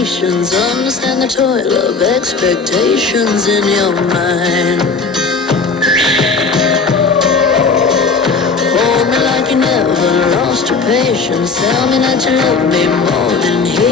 Understand the toil of expectations in your mind. Hold me like you never lost your patience. Tell me that you love me more than he